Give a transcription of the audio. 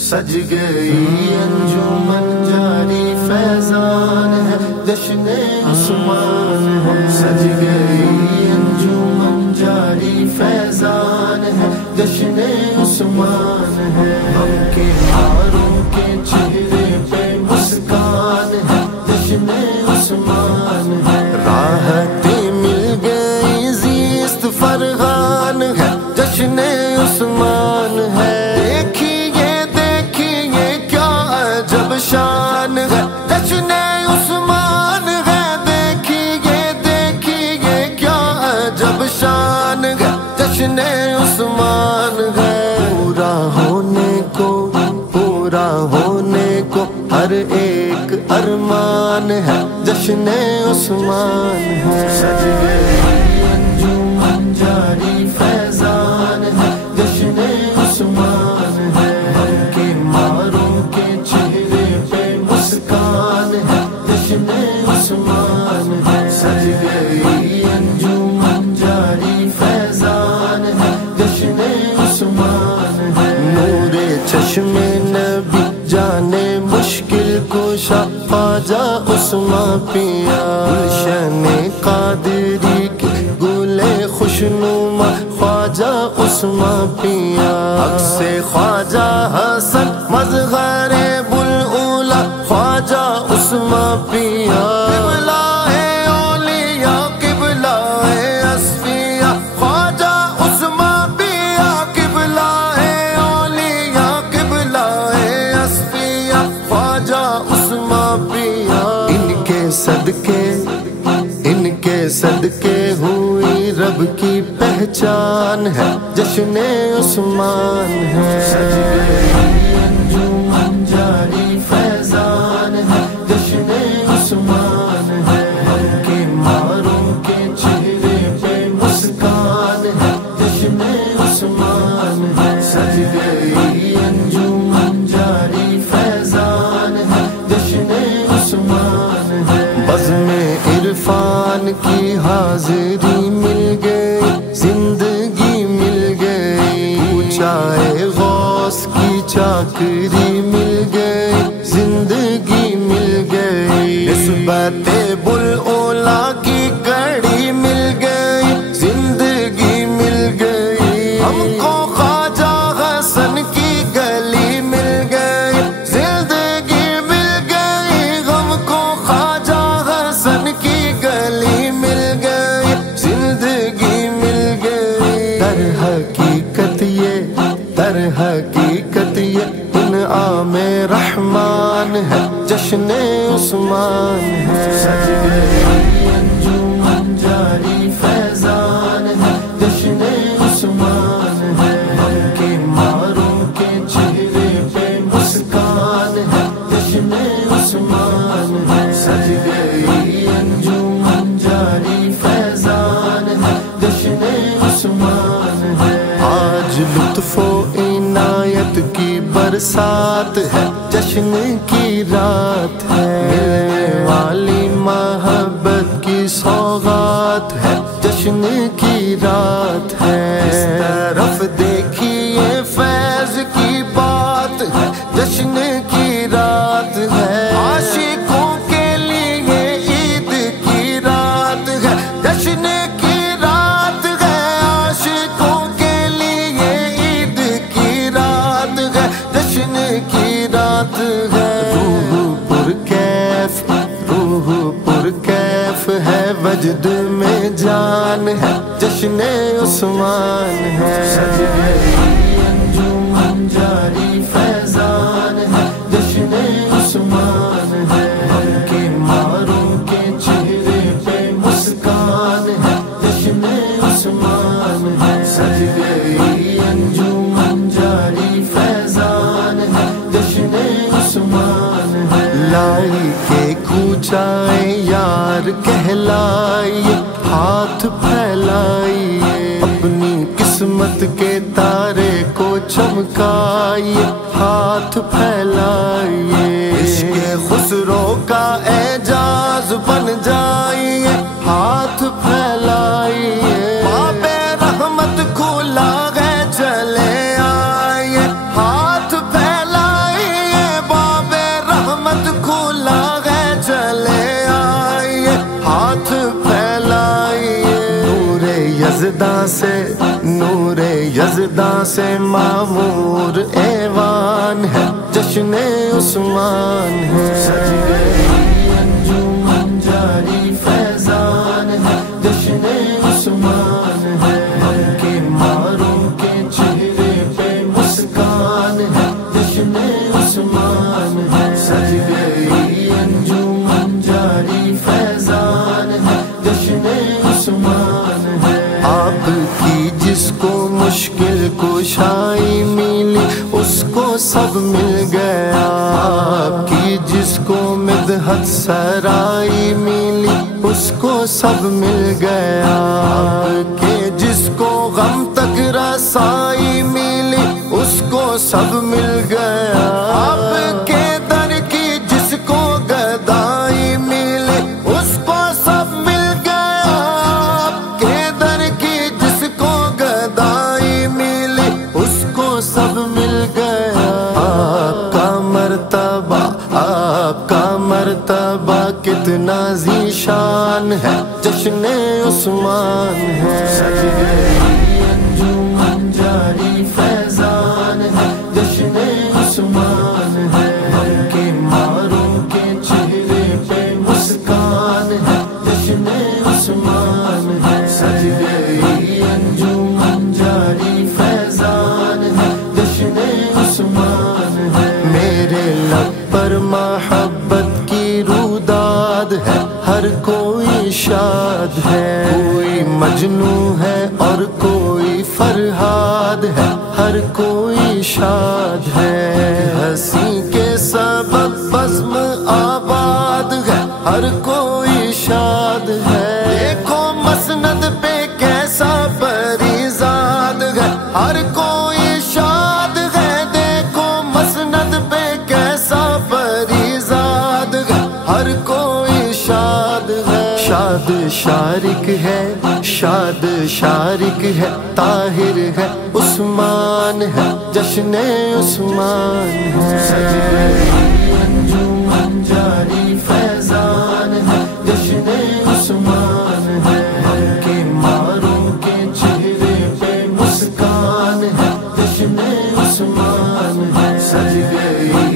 سج گئی انجمن جاری فیضان ہے، جشن عثمان ہے، سج گئی انجمن جاری فیضان ہے، جشن عثمان ہے، ہم کے یاروں کے چہرے پہ مسکان ہے، جشن عثمان ہے، راحتیں مل گئی زیست فرحان ہے، جشن عثمان ہے، شان ہے جشن عثمان ہے، دیکھیے کیا عجب شان ہے جشن عثمان ہے، پورا ہونے کو ہر ایک ارمان ہے، جشن عثمان ہے، سج گئی انجمن جاری فیضان ہے، جشن عثمان ہے، ہم کے ماروں کے عثمان ہے، سج گئی انجمن جاری فیضان ہے، جشن عثمان ہے، نور چشم نبی جانے مشکل کشا خواجہ عثمان پیا، گلشن قادری کی گل خوشنما خواجہ عثمان پیا، عکس خواجہ حسن مظہر بلعلا خواجہ عثمان پیا، قبلہ اولیاء قبلہ اصفیاء خواجہ عثمان پیا، قبلہ اولیاء قبلہ اصفیاء خواجہ عثمان پیا، ان کے صدقے ہوئی رب کی پہچان ہے، جشن عثمان ہے، سج گئی انجمن جاری فیضان ہے، جشن عثمان ہے، ہم کے ماروں کے چہرے پہ مسکان ہے، جشن عثمان ہے، سج گئی انجمن جاری فیضان ہے، جشن عثمان ہے، بزم عرفان کی حاضری مل گئی، زندگی مل گئی، اونچائے غوث کی چاکری مل گئی، زندگی مل گئی، نسبت بلعلا کی کڑی مل گئی، زندگی مل گئی، ہم کو خواجہ حسن کی گلی مل گئی، زندگی مل گئی، ہم کو خواجہ حسن کی گلی مل گئی، زندگی مل گئی، در حقیقت یہ انعام رحمان ہے، جشن عثمان ہے، سج گئی انجمن جاری فیضان ہے، جشن عثمان ہے، ہم کے ماروں کے چہرے پہ مسکان ہے، جشن عثمان ہے، سج گئی انجمن جاری فیضان ہے، جشن عثمان ہے، آج لطف و عنایت کی برسات ہے، جشن کی رات ہے، ملنے والی محبت کی سوغات ہے، جشن کی رات ہے، اس طرف دیکھیے فیض کی بات ہے، جشن کی رات ہے، عاشقوں کے لیے عید کی رات ہے، جشن کی رات ہے، عاشقوں کے لیے عید کی رات ہے، جشن کی رات ہے، روح پرکیف ہے، وجد میں جان ہے، جشن عثمان ہے، سج گئی انجمن جاری فیضان ہے، جشن عثمان ہے، ہم کے ماروں کے چہرے پہ مسکان ہے، جشن عثمان ہے، سج گئی انجمن جاری فیضان ہے، جشن عثمان ہے، لائی کے کوچائے یار کہلائیے، ہاتھ پھیلائیے، اپنی قسمت کے تارے کو چمکائیے، ہاتھ پھیلائیے، عشق خسرو کا اعجاز بن جائیے، ہاتھ پھیلائیے، باب رحمت کھلا ہے چلے آئیے، ہاتھ پھیلائیے، صدا سے معمور ایوان ہے، جشن عثمان ہے، سج گئی انجمن جاری فیضان ہے، جشن عثمان ہے، کے ماروں کے چہرے پہ مسکان ہے، جشن عثمان ہے، سج گئی انجمن جاری فیضان ہے، جشن عثمان ہے۔ آپ کی جس کو مشکل کشائی ملی اس کو سب مل گیا، آپ کی جس کو مدحت سرائی ملی اس کو سب مل گیا، کہ جس کو غم تک رسائی ملی اس کو سب مل گیا، آپ کے در کی جس کو گدائی ملی اس کو سب مل گیا، آپ کے در کی جس کو گدائی ملی اس کو سب مل گیا۔ آپ کا مرتبہ کتنا ذیشان ہے، جشن عثمان ہے، سج گئی انجمن جاری فیضان ہے، جشن عثمان ہے، کے ماروں کے چہرے پہ مسکان ہے، جشن عثمان ہے، سج گئی انجمن جاری فیضان ہے، جشن عثمان ہے۔ میرے لب پر محبت کی روداد ہے، ہر کوئی شاد ہے، کوئی مجنوں ہے اور کوئی فرہاد ہے، ہر کوئی شاد ہے، ہنسی کے سبب بزم آباد ہے، ہر کوئی شاد ہے، دیکھو مسند پہ کیسا پریزاد ہے، ہر کوئی شاد ہے، دیکھو مسند پہ کیسا پریزاد ہے، ہر کوئی شاد ہے، شاد شارک ہے، شاد شارک ہے، طاہر ہے، عثمان ہے، جشن عثمان ہے، سج گئی انجمن جاری فیضان ہے، جشن عثمان ہے، کے ماروں کے چہرے پہ مسکان ہے، جشن عثمان ہے، سج گئی